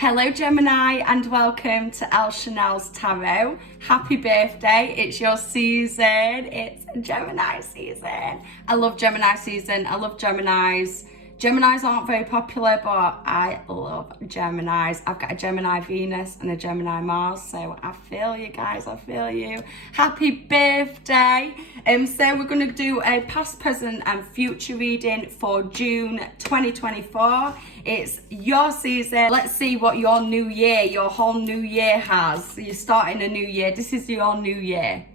Hello Gemini and welcome to El Chanel's Tarot. Happy birthday, it's your season, it's Gemini season. I love Gemini season, I love Geminis. Geminis aren't very popular, but I love Geminis. I've got a Gemini Venus and a Gemini Mars, so I feel you guys, I feel you. Happy birthday. So we're going to do a past, present and future reading for June 2024. It's your season. Let's see what your new year, your whole new year has. You're starting a new year. This is your new year.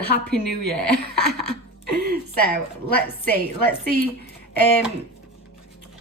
Happy New Year. So let's see.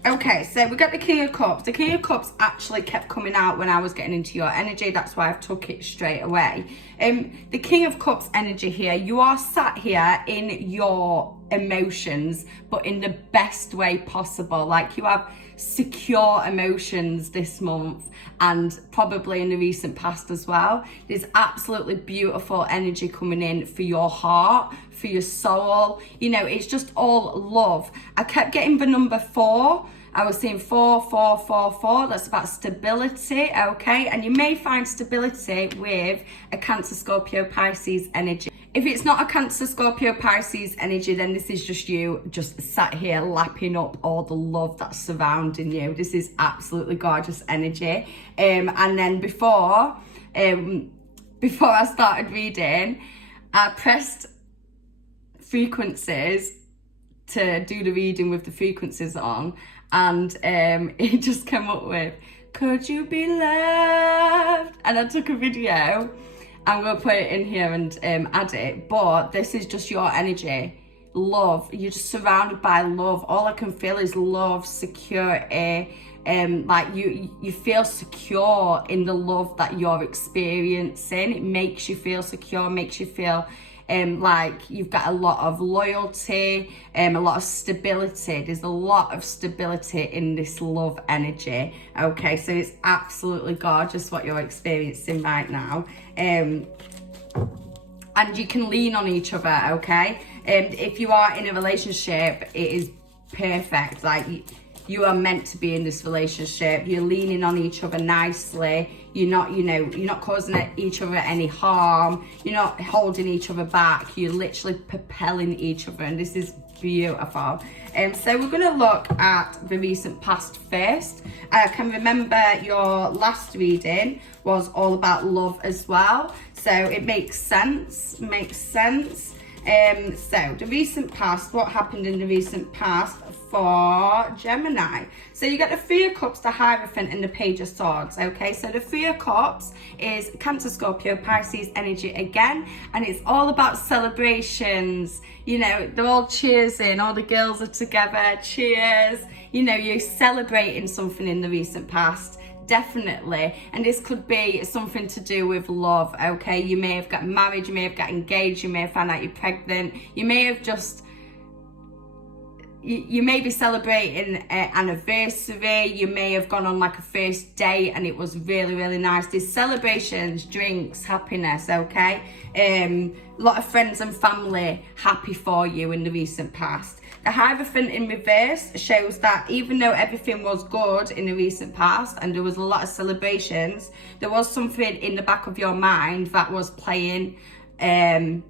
Okay, so we got the King of Cups. The King of Cups actually kept coming out when I was getting into your energy. That's why I've took it straight away. The King of Cups energy here, you are sat here in your emotions, but in the best way possible. Like you have secure emotions this month and probably in the recent past as well. There's absolutely beautiful energy coming in for your heart, for your soul. You know, it's just all love. I kept getting the number 4. I was seeing 4, 4, 4, 4. That's about stability, okay? And you may find stability with a Cancer, Scorpio, Pisces energy. If it's not a Cancer, Scorpio, Pisces energy, then this is just you just sat here lapping up all the love that's surrounding you. This is absolutely gorgeous energy. And then before I started reading, I pressed frequencies to do the reading with the frequencies on, and it just came up with, could you be loved? And I took a video. I'm going to put it in here and add it, but this is just your energy. Love. You're just surrounded by love. All I can feel is love, security. Like you feel secure in the love that you're experiencing. It makes you feel secure, makes you feel like you've got a lot of loyalty, a lot of stability. There's a lot of stability in this love energy. Okay, so it's absolutely gorgeous what you're experiencing right now. And you can lean on each other, okay? If you are in a relationship, it is perfect. Like you are meant to be in this relationship. You're leaning on each other nicely. You're not causing each other any harm. You're not holding each other back. You're literally propelling each other, and this is beautiful. So we're going to look at the recent past first. I can remember your last reading was all about love as well, so it makes sense. So the recent past, what happened in the recent past for Gemini? So you get the 3 of Cups, the Hierophant and the Page of Swords, okay? So the 3 of Cups is Cancer, Scorpio, Pisces energy again, and it's all about celebrations. You know, they're all cheersing, all the girls are together, cheers. You know, you're celebrating something in the recent past. Definitely. And this could be something to do with love, okay? You may have got married, you may have got engaged, you may have found out you're pregnant, you may have just, you may be celebrating an anniversary, you may have gone on like a first date and it was really, really nice. There's celebrations, drinks, happiness, okay? A lot of friends and family happy for you in the recent past. The Hierophant in reverse shows that even though everything was good in the recent past and there was a lot of celebrations, there was something in the back of your mind that was playing, that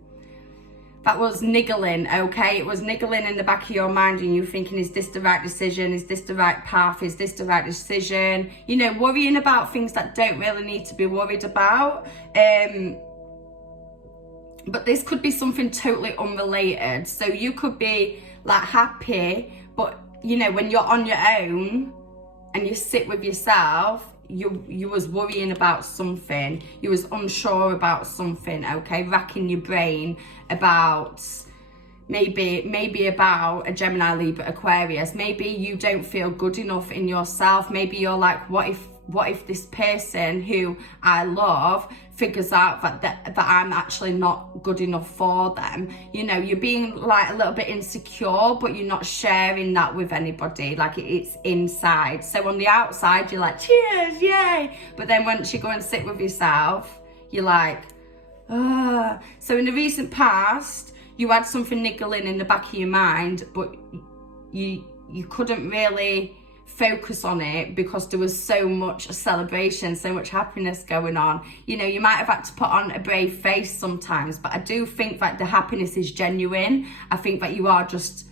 was niggling, okay? It was niggling in the back of your mind and you thinking, is this the right decision? Is this the right path? Is this the right decision? You know, worrying about things that don't really need to be worried about. But this could be something totally unrelated. So you could be like happy, but you know, when you're on your own and you sit with yourself, you was worrying about something, you was unsure about something, okay? Racking your brain about maybe about a Gemini, Libra, Aquarius. Maybe you don't feel good enough in yourself. Maybe you're like, what if this person who I love figures out that I'm actually not good enough for them? You know, you're being like a little bit insecure, but you're not sharing that with anybody. Like it's inside. So on the outside, you're like, cheers, yay. But then once you go and sit with yourself, you're like, ah. So in the recent past, you had something niggling in the back of your mind, but you couldn't really focus on it because there was so much celebration, so much happiness going on. You know, you might have had to put on a brave face sometimes, but I do think that the happiness is genuine. I think that you are just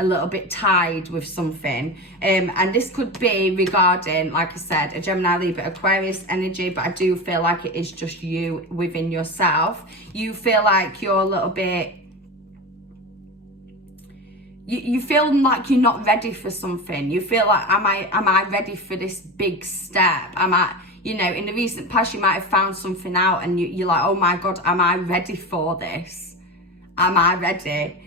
a little bit tied with something, and this could be regarding, like I said, a Gemini, Libra, Aquarius energy, but I do feel like it is just you within yourself. You feel like you're a little bit, you feel like you're not ready for something. You feel like, am I ready for this big step? Am I, you know, in the recent past you might have found something out and you're like, oh my God, am I ready for this? Am I ready?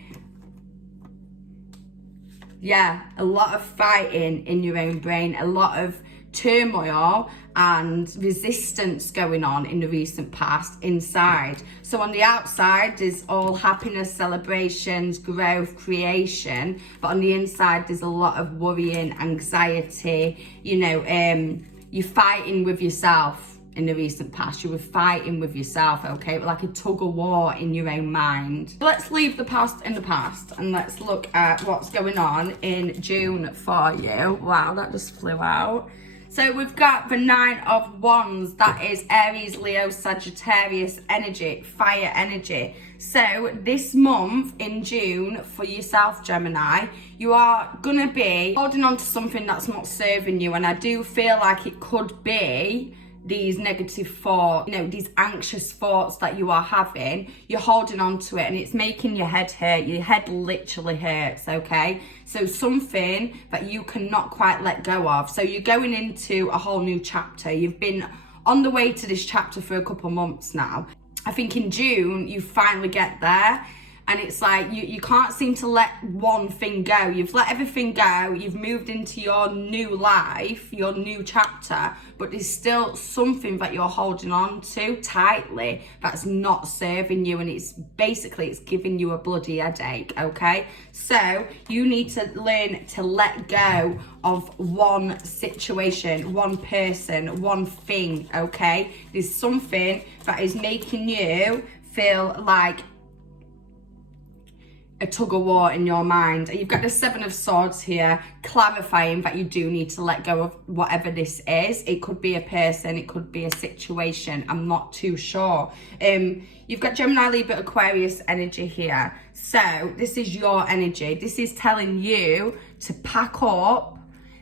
Yeah, a lot of fighting in your own brain, a lot of turmoil and resistance going on in the recent past inside. So on the outside, there's all happiness, celebrations, growth, creation. But on the inside, there's a lot of worrying, anxiety. You know, you're fighting with yourself. In the recent past, you were fighting with yourself, okay? Like a tug of war in your own mind. Let's leave the past in the past and let's look at what's going on in June for you. Wow, that just flew out. So we've got the 9 of Wands. That is Aries, Leo, Sagittarius energy, fire energy. So this month in June for yourself, Gemini, you are gonna be holding on to something that's not serving you. And I do feel like it could be these negative thoughts, you know, these anxious thoughts that you are having. You're holding on to it and it's making your head hurt. Your head literally hurts, okay? So something that you cannot quite let go of. So you're going into a whole new chapter. You've been on the way to this chapter for a couple months now. I think in June you finally get there. And it's like you can't seem to let one thing go. You've let everything go. You've moved into your new life, your new chapter, but there's still something that you're holding on to tightly that's not serving you. And it's giving you a bloody headache, okay? So you need to learn to let go of one situation, one person, one thing, okay? There's something that is making you feel like a tug of war in your mind. You've got the 7 of Swords here, clarifying that you do need to let go of whatever this is. It could be a person, it could be a situation, I'm not too sure. You've got Gemini, Libra, Aquarius energy here. So this is your energy. This is telling you to pack up,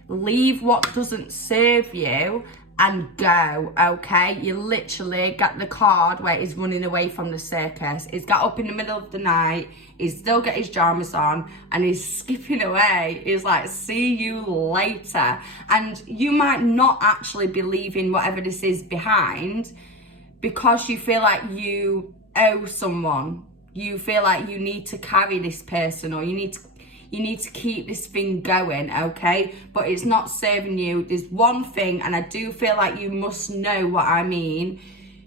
leave what doesn't serve you and go, okay? You literally got the card where he's running away from the circus. He's got up in the middle of the night, he's still got his pajamas on and he's skipping away. He's like, see you later. And you might not actually be leaving whatever this is behind because you feel like you owe someone. You feel like you need to carry this person or you need to keep this thing going, okay? But it's not serving you. There's one thing, and I do feel like you must know what I mean.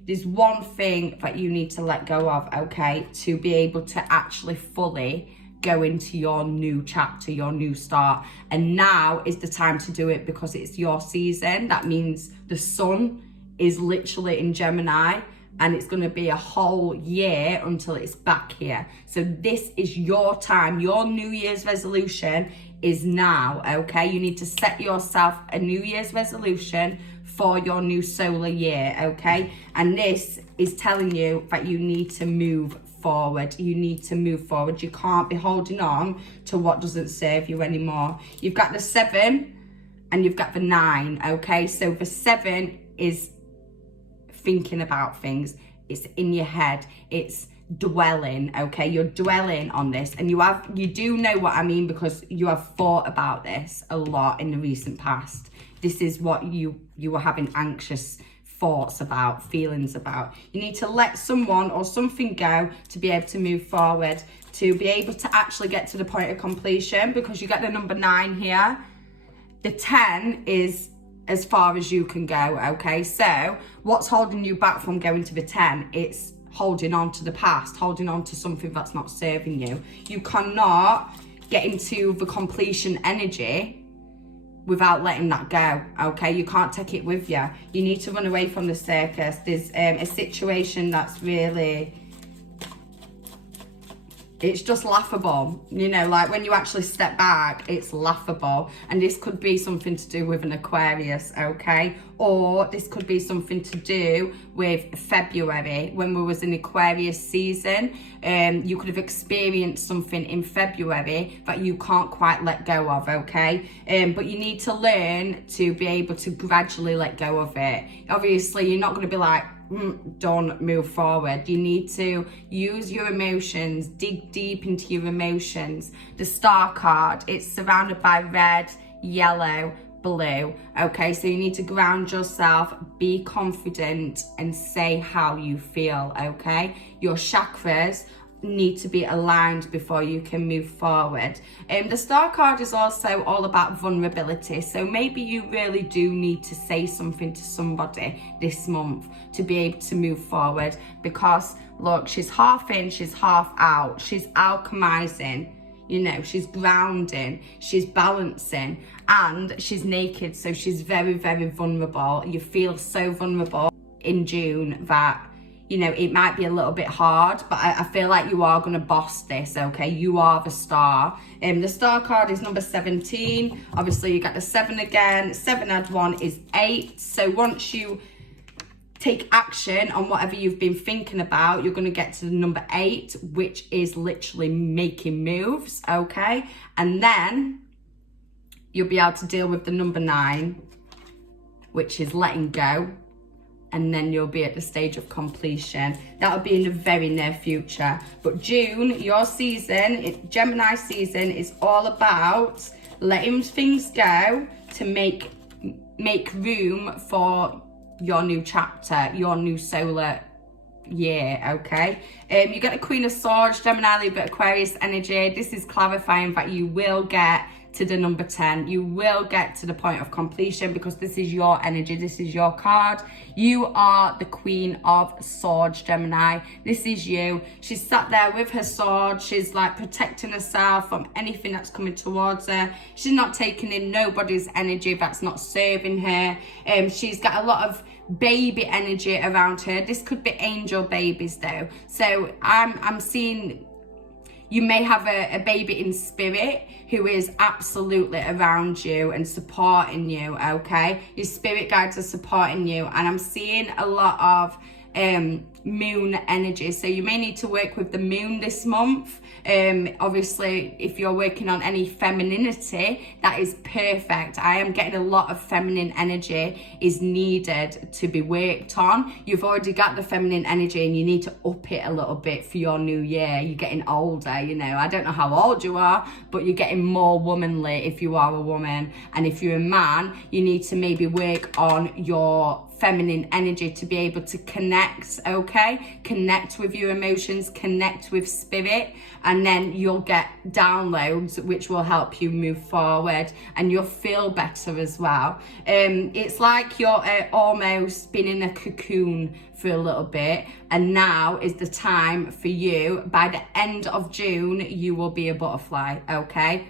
There's one thing that you need to let go of, okay? To be able to actually fully go into your new chapter, your new start. And now is the time to do it because it's your season. That means the sun is literally in Gemini. And it's going to be a whole year until it's back here. So this is your time. Your New Year's resolution is now, okay? You need to set yourself a New Year's resolution for your new solar year, okay? And this is telling you that you need to move forward. You need to move forward. You can't be holding on to what doesn't serve you anymore. You've got the 7 and you've got the 9, okay? So the 7 is thinking about things, it's in your head, it's dwelling, okay? You're dwelling on this and you do know what I mean because you have thought about this a lot in the recent past. This is what you were having anxious thoughts about, feelings about. You need to let someone or something go to be able to move forward, to be able to actually get to the point of completion because you get the number 9 here. The 10 is as far as you can go, okay? So what's holding you back from going to the 10? It's holding on to the past, holding on to something that's not serving you. You cannot get into the completion energy without letting that go, okay? You can't take it with you. You need to run away from the circus. There's a situation that's really it's just laughable, you know, like when you actually step back, it's laughable. And this could be something to do with an Aquarius, okay? Or this could be something to do with February, when we was in Aquarius season. You could have experienced something in February that you can't quite let go of, okay? But you need to learn to be able to gradually let go of it. Obviously, you're not going to be like, don't move forward. You need to use your emotions, dig deep into your emotions. The Star card, it's surrounded by red, yellow, blue. Okay, so you need to ground yourself, be confident, and say how you feel. Okay, your chakras need to be aligned before you can move forward. The Star card is also all about vulnerability, so maybe you really do need to say something to somebody this month to be able to move forward, because look, she's half in, she's half out, she's alchemizing, you know, she's grounding, she's balancing, and she's naked, so she's very, very vulnerable. You feel so vulnerable in June that, you know, it might be a little bit hard, but I feel like you are going to boss this, okay? You are the Star. The Star card is number 17. Obviously, you get the 7 again. 7 add 1 is 8. So once you take action on whatever you've been thinking about, you're going to get to the number 8, which is literally making moves, okay? And then you'll be able to deal with the number 9, which is letting go. And then you'll be at the stage of completion. That'll be in the very near future. But June, your season, Gemini season, is all about letting things go to make room for your new chapter, your new solar year, okay? You get the Queen of Swords, Gemini, Libra, Aquarius energy. This is clarifying that you will get to the number 10. You will get to the point of completion, because this is your energy, this is your card. You are the Queen of Swords, Gemini. This is you. She's sat there with her sword. She's like protecting herself from anything that's coming towards her. She's not taking in nobody's energy that's not serving her. She's got a lot of baby energy around her. This could be angel babies though. So I'm seeing you may have a baby in spirit who is absolutely around you and supporting you, okay? Your spirit guides are supporting you. And I'm seeing a lot of moon energy. So you may need to work with the moon this month. Obviously, if you're working on any femininity, that is perfect. I am getting a lot of feminine energy is needed to be worked on. You've already got the feminine energy and you need to up it a little bit for your new year. You're getting older, you know. I don't know how old you are, but you're getting more womanly if you are a woman. And if you're a man, you need to maybe work on your feminine energy to be able to connect, okay? Connect with your emotions, connect with spirit, and then you'll get downloads which will help you move forward, and you'll feel better as well. It's like you're almost been in a cocoon for a little bit, and now is the time for you. By the end of June, you will be a butterfly, okay?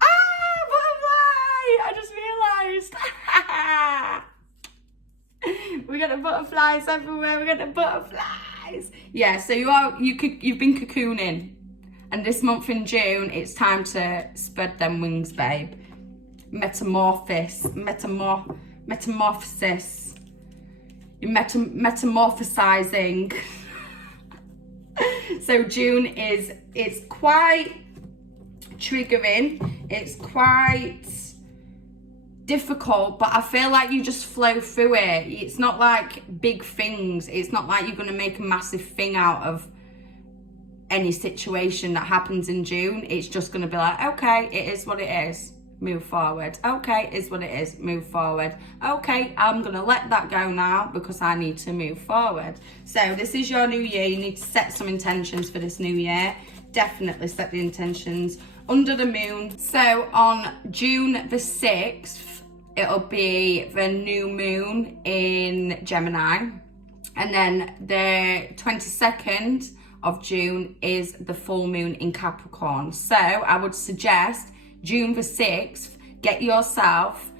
Butterfly! I just realised. We got the butterflies everywhere. We got the butterflies. Yeah, so you've been cocooning, and this month in June, it's time to spread them wings, babe. Metamorphosis. You're metamorphosizing. So June it's quite triggering. It's quite difficult, but I feel like you just flow through it. It's not like big things. It's not like you're going to make a massive thing out of any situation that happens in June. It's just going to be like, okay, it is what it is, move forward. Okay, it is what it is, move forward. Okay, I'm going to let that go now because I need to move forward. So this is your new year. You need to set some intentions for this new year. Definitely set the intentions under the moon. So on June the 6th, it'll be the new moon in Gemini. And then the 22nd of June is the full moon in Capricorn. So I would suggest June the 6th, get yourself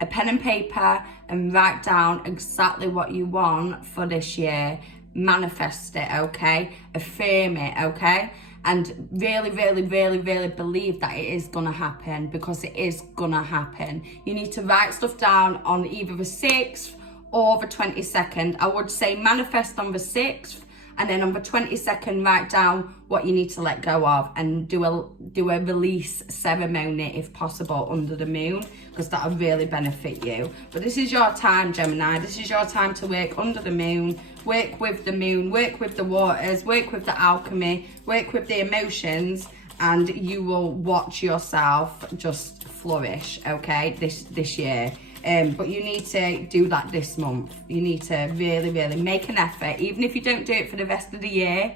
a pen and paper and write down exactly what you want for this year. Manifest it, okay? Affirm it, okay? and really, really, really, really believe that it is gonna happen, because it is gonna happen. You need to write stuff down on either the 6th or the 22nd. I would say manifest on the 6th, and then on the 22nd, write down what you need to let go of, and do a release ceremony if possible under the moon, because that'll really benefit you. But this is your time, Gemini. This is your time to work under the moon, work with the moon, work with the waters, work with the alchemy, work with the emotions, and you will watch yourself just flourish, okay, this year. But you need to do that this month. You need to really, really make an effort. Even if you don't do it for the rest of the year,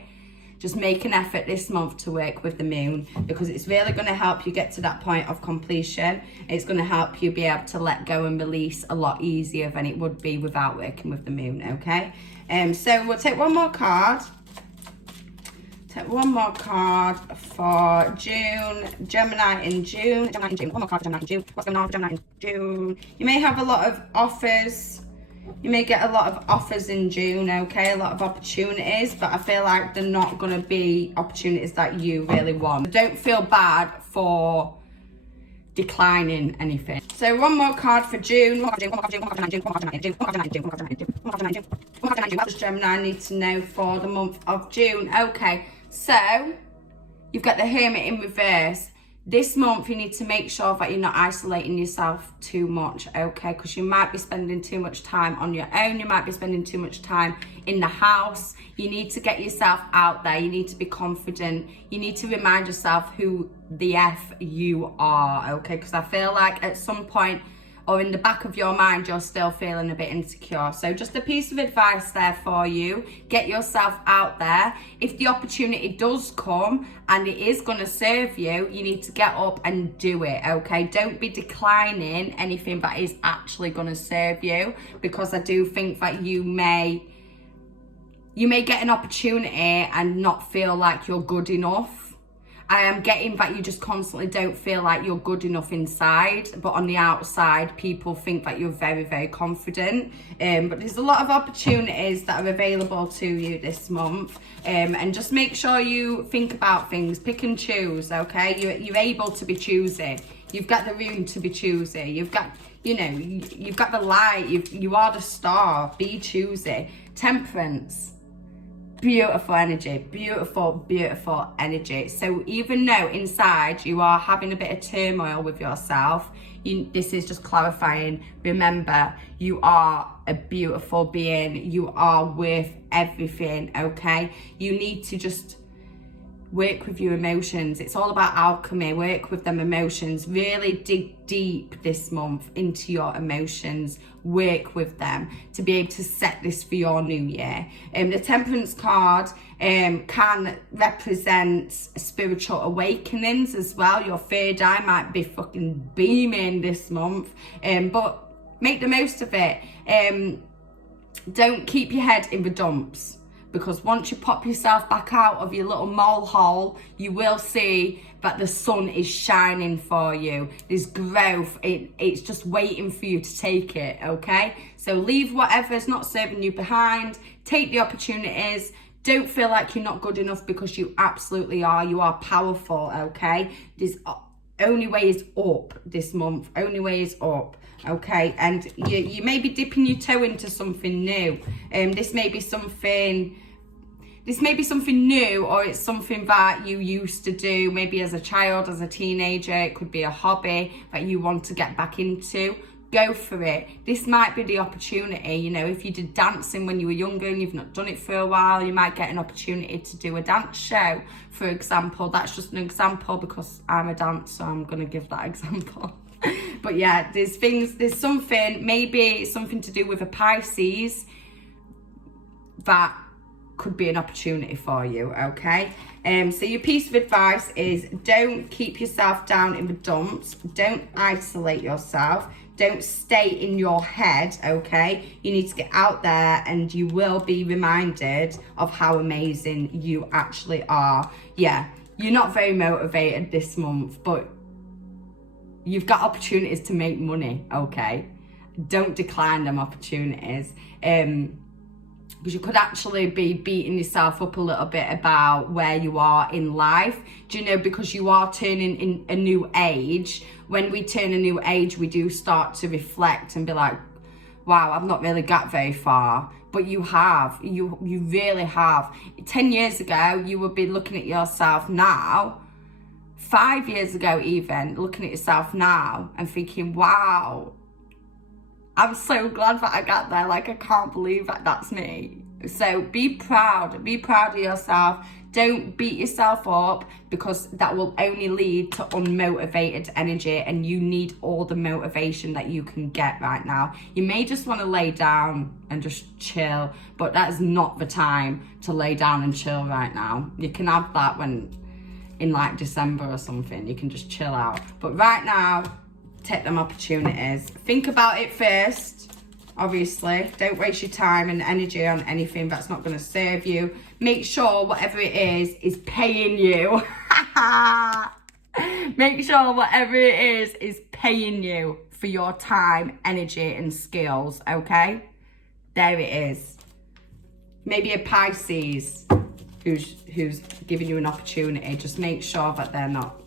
just make an effort this month to work with the moon, because it's really going to help you get to that point of completion. It's going to help you be able to let go and release a lot easier than it would be without working with the moon, okay? So we'll take one more card. Take one more card for June. Gemini in June. Gemini in June. One more card for Gemini in June. What's going on for Gemini in June? You may have a lot of offers. You may get a lot of offers in June, okay? A lot of opportunities, but I feel like they're not going to be opportunities that you really want. Don't feel bad for declining anything. So one more card for June. What does Gemini need to know for the month of June? Okay, so you've got the Hermit in reverse. This month you need to make sure that you're not isolating yourself too much, okay? Because you might be spending too much time on your own. You might be spending too much time in the house. You need to get yourself out there. You need to be confident. You need to remind yourself who the F you are, okay? Because I feel like at some point, or in the back of your mind, you're still feeling a bit insecure. So just a piece of advice there for you. Get yourself out there. If the opportunity does come and it is going to serve you, you need to get up and do it, okay? Don't be declining anything that is actually going to serve you, because I do think that you may get an opportunity and not feel like you're good enough. I am getting that you just constantly don't feel like you're good enough inside, but on the outside, people think that you're very, very confident. But there's a lot of opportunities that are available to you this month. And just make sure you think about things, pick and choose, okay? You're able to be choosy. You've got the room to be choosy. You've got, you've got the light. You are the star. Be choosy. Temperance. Beautiful energy, beautiful, beautiful energy. So even though inside you are having a bit of turmoil with yourself, this is just clarifying. Remember, you are a beautiful being. You are worth everything, okay? You need to just work with your emotions. It's all about alchemy. Work with them emotions. Really dig deep this month into your emotions. Work with them to be able to set this for your new year. The Temperance card can represent spiritual awakenings as well. Your third eye might be fucking beaming this month, but make the most of it. Don't keep your head in the dumps, because once you pop yourself back out of your little mole hole, you will see that the sun is shining for you. There's growth. It's just waiting for you to take it, okay? So leave whatever's not serving you behind. Take the opportunities. Don't feel like you're not good enough, because you absolutely are. You are powerful, okay? There's only way is up this month. Only way is up. Okay, and you may be dipping your toe into something new. This may be something new, or it's something that you used to do maybe as a child, as a teenager. It could be a hobby that you want to get back into. Go for it. This might be the opportunity. If you did dancing when you were younger and you've not done it for a while, you might get an opportunity to do a dance show, for example. That's just an example, because I'm a dancer, I'm going to give that example. But yeah, there's something, maybe something to do with a Pisces that could be an opportunity for you, okay? So your piece of advice is, don't keep yourself down in the dumps. Don't isolate yourself. Don't stay in your head, okay? You need to get out there, and you will be reminded of how amazing you actually are. Yeah, you're not very motivated this month, but you've got opportunities to make money, okay? Don't decline them opportunities. because you could actually be beating yourself up a little bit about where you are in life. Do you know, because you are turning in a new age. When we turn a new age, we do start to reflect and be like, wow, I've not really got very far. But you have, you really have. 10 years ago, you would be looking at yourself now, 5 years ago even, looking at yourself now and thinking, wow, I'm so glad that I got there. Like, I can't believe that that's me. So be proud of yourself. Don't beat yourself up, because that will only lead to unmotivated energy, and you need all the motivation that you can get right now. You may just want to lay down and just chill, but that is not the time to lay down and chill right now. You can have that when in like December or something, you can just chill out. But right now, take them opportunities. Think about it first, obviously. Don't waste your time and energy on anything that's not going to serve you. Make sure whatever it is paying you. Make sure whatever it is paying you for your time, energy and skills, okay? There it is. Maybe a Pisces who's giving you an opportunity. Just make sure that they're not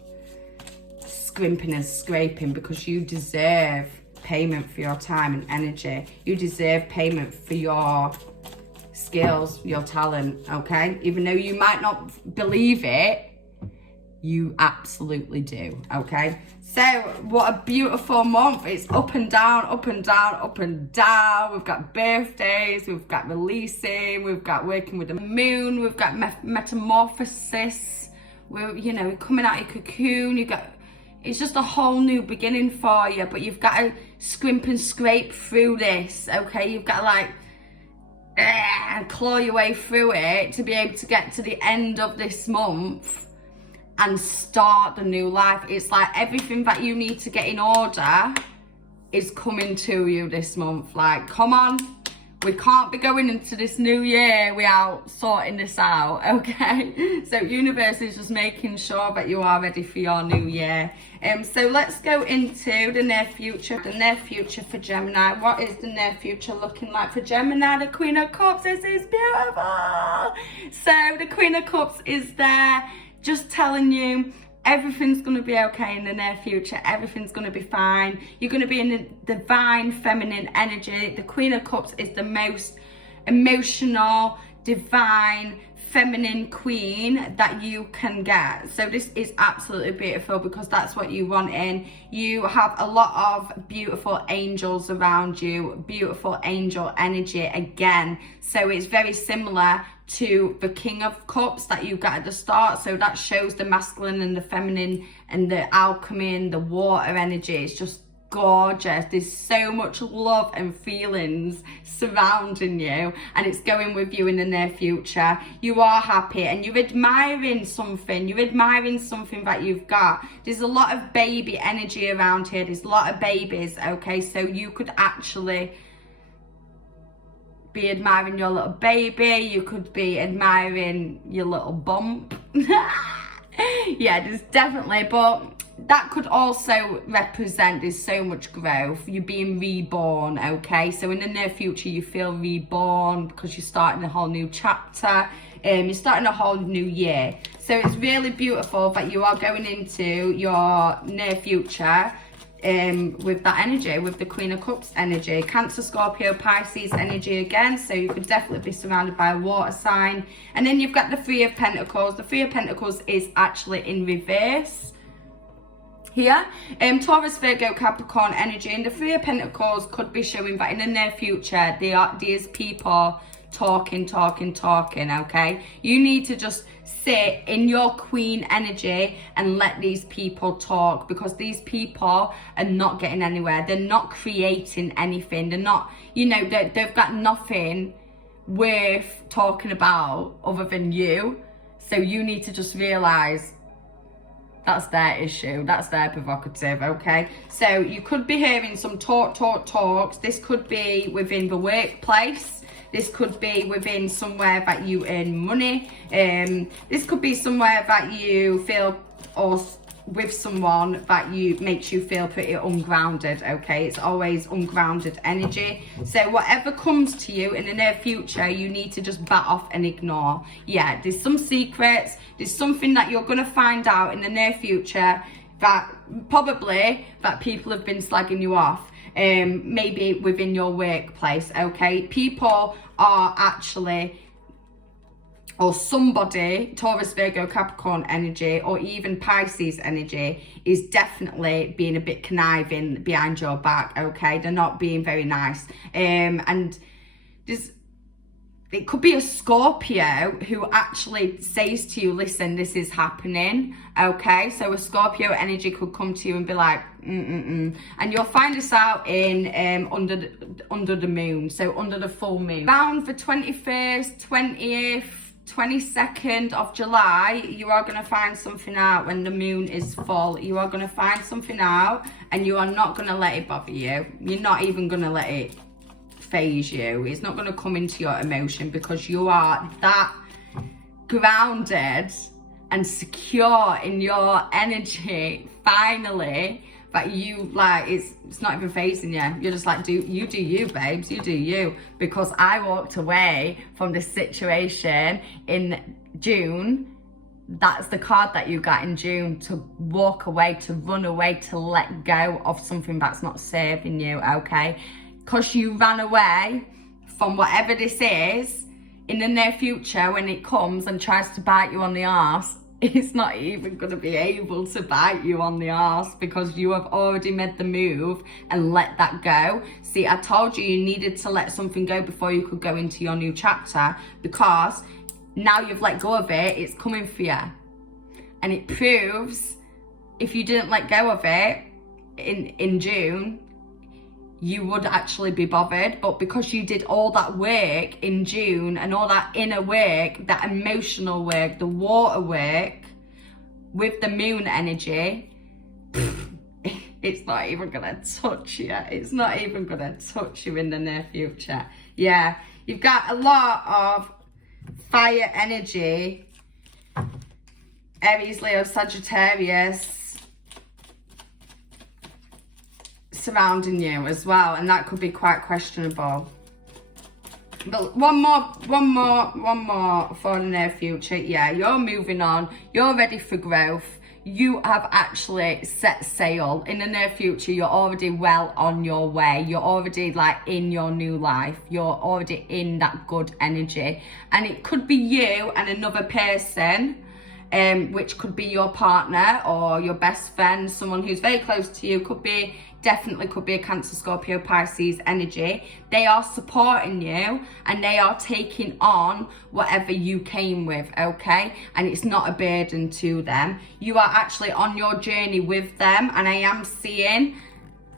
scrimping and scraping, because you deserve payment for your time and energy. You deserve payment for your skills, your talent, okay? Even though you might not believe it, you absolutely do, okay? So what a beautiful month. It's up and down, up and down, up and down. We've got birthdays, we've got releasing, we've got working with the moon, we've got metamorphosis. We're coming out of your cocoon. It's just a whole new beginning for you, but you've got to scrimp and scrape through this, okay? You've got to like claw your way through it to be able to get to the end of this month and start the new life. It's like everything that you need to get in order is coming to you this month. Like, come on. We can't be going into this new year without sorting this out, okay? So universe is just making sure that you are ready for your new year. So let's go into the near future. The near future for Gemini. What is the near future looking like for Gemini? The Queen of Cups. This is beautiful. So the Queen of Cups is there, just telling you everything's going to be okay in the near future. Everything's going to be fine. You're going to be in the divine feminine energy. The Queen of Cups is the most emotional, divine, feminine queen that you can get. So this is absolutely beautiful, because that's what you want in. You have a lot of beautiful angels around you, beautiful angel energy again. So it's very similar to the King of Cups that you got at the start. So that shows the masculine and the feminine and the alchemy and the water energy. It's just gorgeous. There's so much love and feelings surrounding you, and it's going with you in the near future. You are happy and you're admiring something. You're admiring something that you've got. There's a lot of baby energy around here. There's a lot of babies, okay? So you could actually be admiring your little baby. You could be admiring your little bump. Yeah, there's definitely, but that could also represent there's so much growth. You're being reborn, okay? So in the near future, you feel reborn because you're starting a whole new chapter. You're starting a whole new year. So it's really beautiful that you are going into your near future with that energy, with the Queen of Cups energy. Cancer, Scorpio, Pisces energy again. So you could definitely be surrounded by a water sign. And then you've got the Three of Pentacles. The Three of Pentacles is actually in reverse here. Taurus, Virgo, Capricorn energy. And the Three of Pentacles could be showing that in the near future, there's people talking, okay? You need to just sit in your queen energy and let these people talk, because these people are not getting anywhere. They're not creating anything. They're not, they've got nothing worth talking about other than you. So you need to just realize that's their issue. That's their prerogative, okay? So you could be hearing some talks. This could be within the workplace. This could be within somewhere that you earn money. This could be somewhere that you feel or with someone that makes you feel pretty ungrounded, okay? It's always ungrounded energy. So whatever comes to you in the near future, you need to just bat off and ignore. Yeah, there's some secrets, there's something that you're gonna find out in the near future that probably that people have been slagging you off. Maybe within your workplace, okay? People are actually, or somebody, Taurus, Virgo, Capricorn energy, or even Pisces energy, is definitely being a bit conniving behind your back, okay? They're not being very nice. And it could be a Scorpio who actually says to you, listen, this is happening, okay? So a Scorpio energy could come to you and be like, And you'll find this out in under the moon, so under the full moon. Around the 21st, 20th, 22nd of July, you are going to find something out when the moon is full. You are going to find something out and you are not going to let it bother you. You're not even going to let it phase you. It's not going to come into your emotion because you are that grounded and secure in your energy, finally, that you like, it's not even phasing you. You're just like, you do you, babes, you do you. Because I walked away from this situation in June. That's the card that you got in June, to walk away, to run away, to let go of something that's not serving you, okay? Because you ran away from whatever this is, in the near future, when it comes and tries to bite you on the arse, it's not even going to be able to bite you on the arse because you have already made the move and let that go. See, I told you needed to let something go before you could go into your new chapter, because now you've let go of it, it's coming for you. And it proves, if you didn't let go of it in June, you would actually be bothered. But because you did all that work in June and all that inner work, that emotional work, the water work with the moon energy, it's not even gonna touch you. It's not even gonna touch you in the near future. Yeah, you've got a lot of fire energy, Aries, Leo, Sagittarius, surrounding you as well, and that could be quite questionable. But one more for the near future. Yeah, you're moving on, you're ready for growth, you have actually set sail. In the near future, you're already well on your way, you're already like in your new life, you're already in that good energy. And it could be you and another person, which could be your partner or your best friend, someone who's very close to you. Definitely could be a Cancer, Scorpio, Pisces energy. They are supporting you and they are taking on whatever you came with, okay? And it's not a burden to them. You are actually on your journey with them, and I am seeing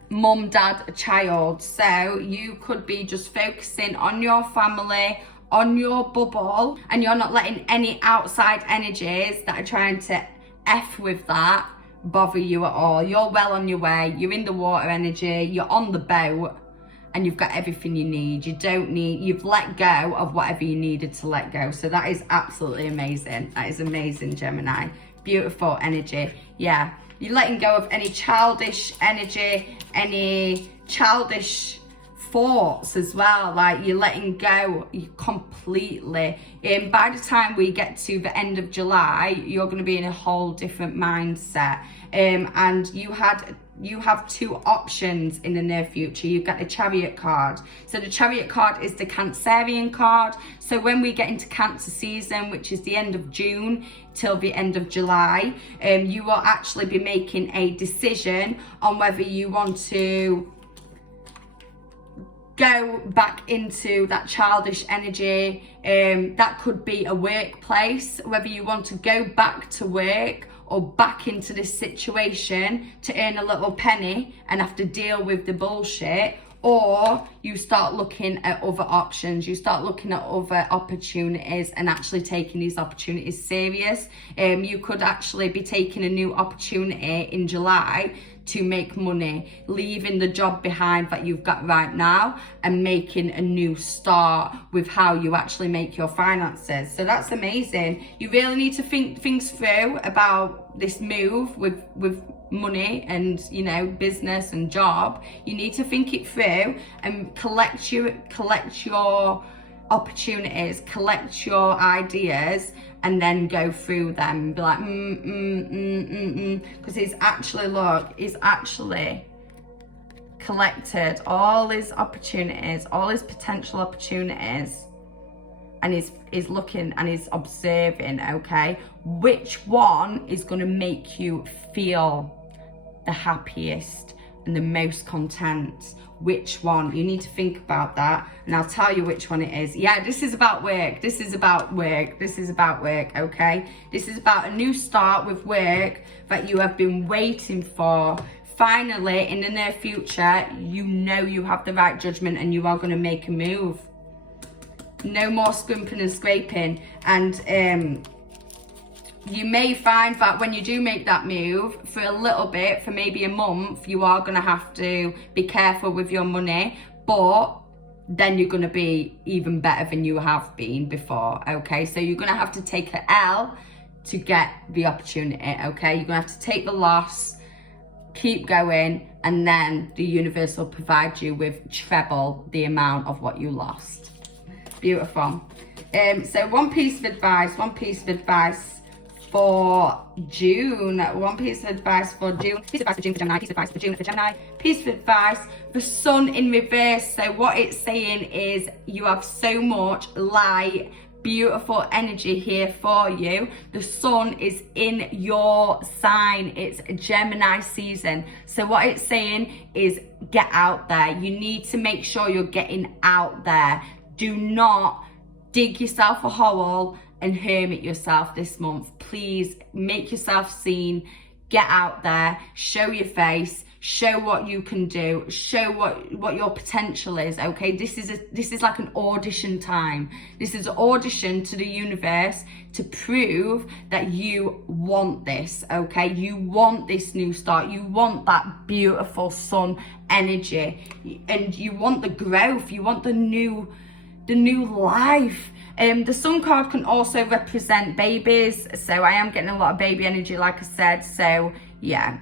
mum, dad, child. So you could be just focusing on your family, on your bubble, and you're not letting any outside energies that are trying to F with that bother you at all. You're well on your way, you're in the water energy, you're on the boat, and you've got everything you need. You've let go of whatever you needed to let go. So that is absolutely amazing. That is amazing, Gemini. Beautiful energy. Yeah, you're letting go of any childish energy, any childish thoughts as well. Like, you're letting go completely. And by the time we get to the end of July, you're going to be in a whole different mindset. And you have two options in the near future. You've got the Chariot card. So the Chariot card is the Cancerian card. So when we get into Cancer season, which is the end of June till the end of July, you will actually be making a decision on whether you want to go back into that childish energy. That could be a workplace, whether you want to go back to work or back into this situation to earn a little penny and have to deal with the bullshit, or you start looking at other options, you start looking at other opportunities and actually taking these opportunities serious. You could actually be taking a new opportunity in July to make money, leaving the job behind that you've got right now and making a new start with how you actually make your finances. So that's amazing. You really need to think things through about this move with money and, you know, business and job. You need to think it through and collect your opportunities, collect your ideas, and then go through them and be like, because he's actually collected all his opportunities, all his potential opportunities, and he's looking and he's observing, okay, which one is going to make you feel the happiest and the most content. Which one? You need to think about that, and I'll tell you which one it is. Yeah, this is about work. This is about work, okay? This is about a new start with work that you have been waiting for. Finally, in the near future, you know you have the right judgment and you are going to make a move. No more scrimping and scraping. And you may find that when you do make that move, for a little bit, for maybe a month, you are going to have to be careful with your money, but then you're going to be even better than you have been before, okay? So you're going to have to take an L to get the opportunity, okay? You're going to have to take the loss, keep going, and then the universe will provide you with treble the amount of what you lost. Beautiful. So one piece of advice for June. One piece of advice for June. Piece of advice for June for Gemini. Piece of advice for June for Gemini. Piece of advice for Sun in reverse. So what it's saying is you have so much light, beautiful energy here for you. The sun is in your sign. It's Gemini season. So what it's saying is get out there. You need to make sure you're getting out there. Do not dig yourself a hole and hermit yourself this month. Please make yourself seen, get out there, show your face, show what you can do, show what your potential is, okay? This is like an audition time. This is an audition to the universe to prove that you want this, okay? You want this new start. You want that beautiful sun energy, and you want the growth. You want the new life. The sun card can also represent babies, so I am getting a lot of baby energy, like I said. So yeah,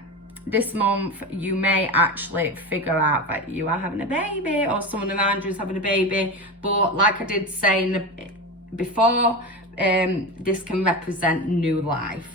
this month you may actually figure out that you are having a baby, or someone around you is having a baby. But like I did say before, this can represent new life.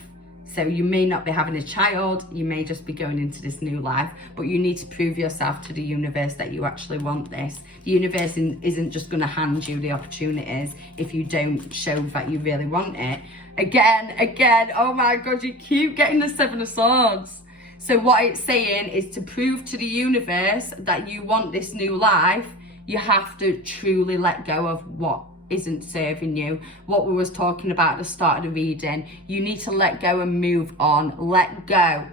So you may not be having a child, you may just be going into this new life, but you need to prove yourself to the universe that you actually want this. The universe isn't just going to hand you the opportunities if you don't show that you really want it. Again, oh my God, you keep getting the Seven of Swords. So what it's saying is to prove to the universe that you want this new life, you have to truly let go of what isn't serving you. What we was talking about at the start of the reading, you need to let go and move on. Let go,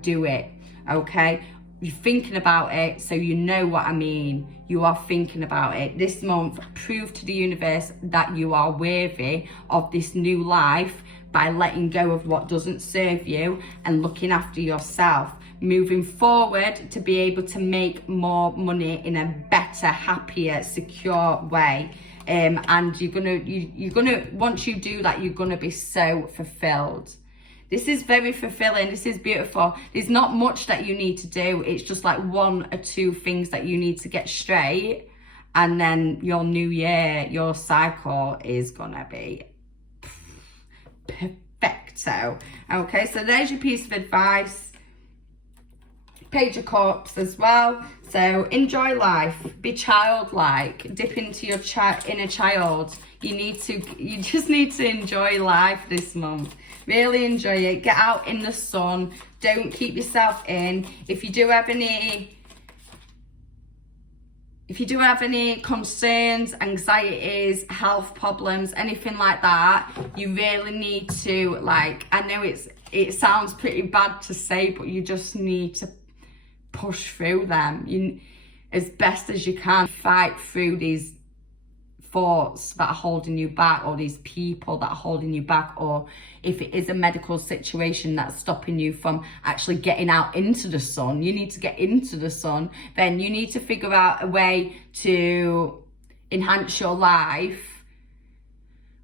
do it, okay? You're thinking about it, so you know what I mean. You are thinking about it. This month, prove to the universe that you are worthy of this new life by letting go of what doesn't serve you and looking after yourself. Moving forward to be able to make more money in a better, happier, secure way. And you're gonna once you do that, you're gonna be so fulfilled. This is very fulfilling. This is beautiful. There's not much that you need to do. It's just like one or two things that you need to get straight, and then your new year, your cycle is gonna be perfecto. Okay, so there's your piece of advice. Page of Cups as well. So enjoy life, be childlike, dip into your inner child. You just need to enjoy life this month. Really enjoy it. Get out in the sun. Don't keep yourself in. If you do have any concerns, anxieties, health problems, anything like that, you really need to, like, I know it sounds pretty bad to say, but you just need to push through them as best as you can. Fight through these thoughts that are holding you back, or these people that are holding you back, or if it is a medical situation that's stopping you from actually getting out into the sun, you need to get into the sun, then you need to figure out a way to enhance your life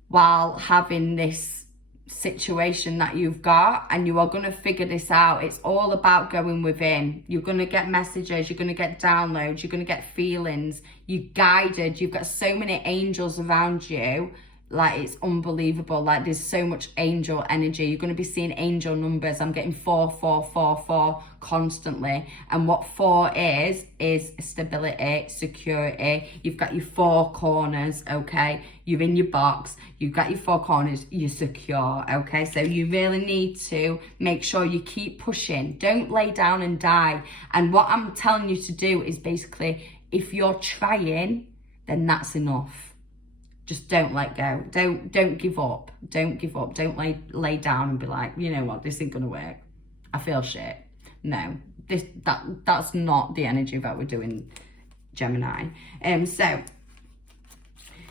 while having this situation that you've got, and you are going to figure this out. It's all about going within. You're going to get messages, you're going to get downloads, you're going to get feelings, you're guided, you've got so many angels around you, like it's unbelievable. Like there's so much angel energy. You're going to be seeing angel numbers. I'm getting 4 constantly, and what 4 is stability, security. You've got your 4 corners, okay? You're in your box, you've got your 4 corners, you're secure, okay? So you really need to make sure you keep pushing. Don't lay down and die. And what I'm telling you to do is basically, if you're trying, then that's enough. Just don't let go. Don't give up. Don't give up. Don't lay down and be like, you know what, this isn't gonna work. I feel shit. No, that's not the energy that we're doing, Gemini. So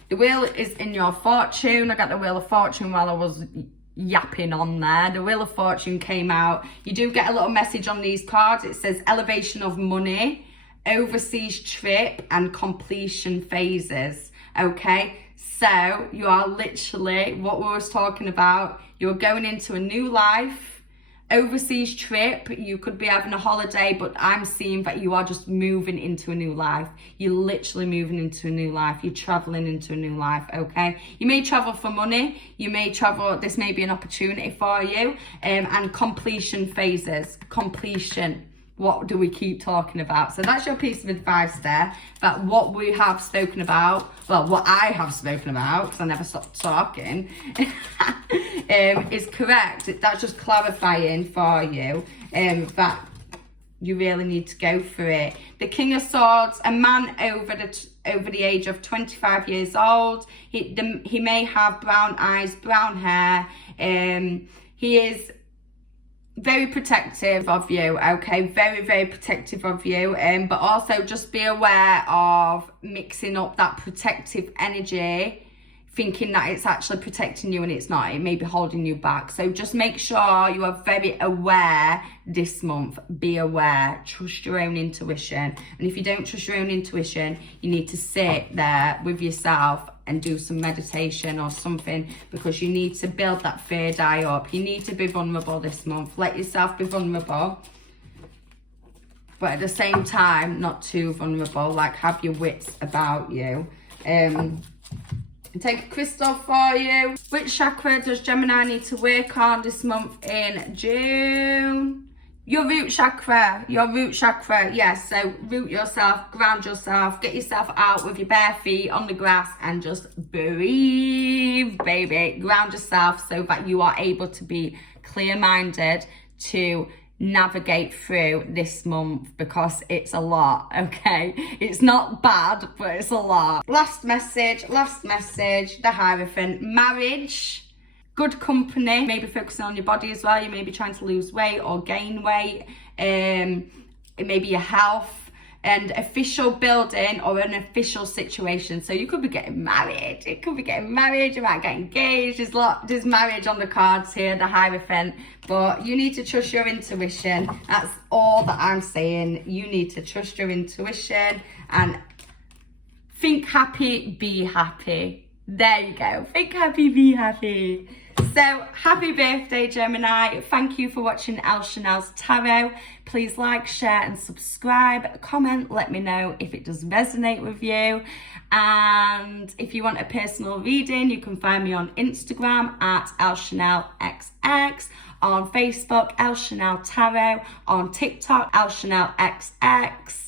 the wheel is in your fortune. I got the Wheel of Fortune while I was yapping on there. The Wheel of Fortune came out. You do get a little message on these cards. It says elevation of money, overseas trip, and completion phases. Okay, so you are literally what we was talking about. You're going into a new life. Overseas trip, you could be having a holiday, but I'm seeing that you are just moving into a new life. You're literally moving into a new life. You're traveling into a new life, okay? You may travel for money. You may travel, this may be an opportunity for you. And completion phases, completion. What do we keep talking about? So that's your piece of advice there. But what we have spoken about, well, what I have spoken about, because I never stopped talking, is correct. That's just clarifying for you that you really need to go for it. The King of Swords, a man over the age of 25 years old. He may have brown eyes, brown hair. He is very protective of you, okay? Very protective of you, but also just be aware of mixing up that protective energy, thinking that it's actually protecting you and it's not. It may be holding you back. So just make sure you are very aware this month. Be aware. Trust your own intuition. And if you don't trust your own intuition, you need to sit there with yourself and do some meditation or something, because you need to build that third eye up. You need to be vulnerable this month. Let yourself be vulnerable, but at the same time, not too vulnerable. Like, have your wits about you. Take a crystal for you. Which chakra does Gemini need to work on this month in June? Your root chakra, yes. So root yourself, ground yourself, get yourself out with your bare feet on the grass and just breathe, baby. Ground yourself so that you are able to be clear-minded to navigate through this month, because it's a lot, okay? It's not bad, but it's a lot. Last message, the Hierophant. Marriage. Good company, maybe focusing on your body as well. You may be trying to lose weight or gain weight. It may be your health, and official building or an official situation. So you could be getting married. It could be getting married. You might get engaged. There's marriage on the cards here, the Hierophant. But you need to trust your intuition. That's all that I'm saying. You need to trust your intuition and think happy, be happy. There you go. Think happy, be happy. So, happy birthday, Gemini. Thank you for watching Elle Chanel's Tarot. Please like, share and subscribe. Comment, let me know if it does resonate with you. And if you want a personal reading, you can find me on Instagram at ElleChanelXX, on Facebook, Elle Chanel Tarot, on TikTok, Elle Chanel XX.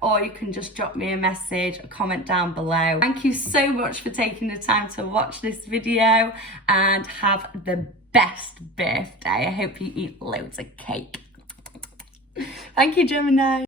Or you can just drop me a message, a comment down below. Thank you so much for taking the time to watch this video, and have the best birthday. I hope you eat loads of cake. Thank you, Gemini.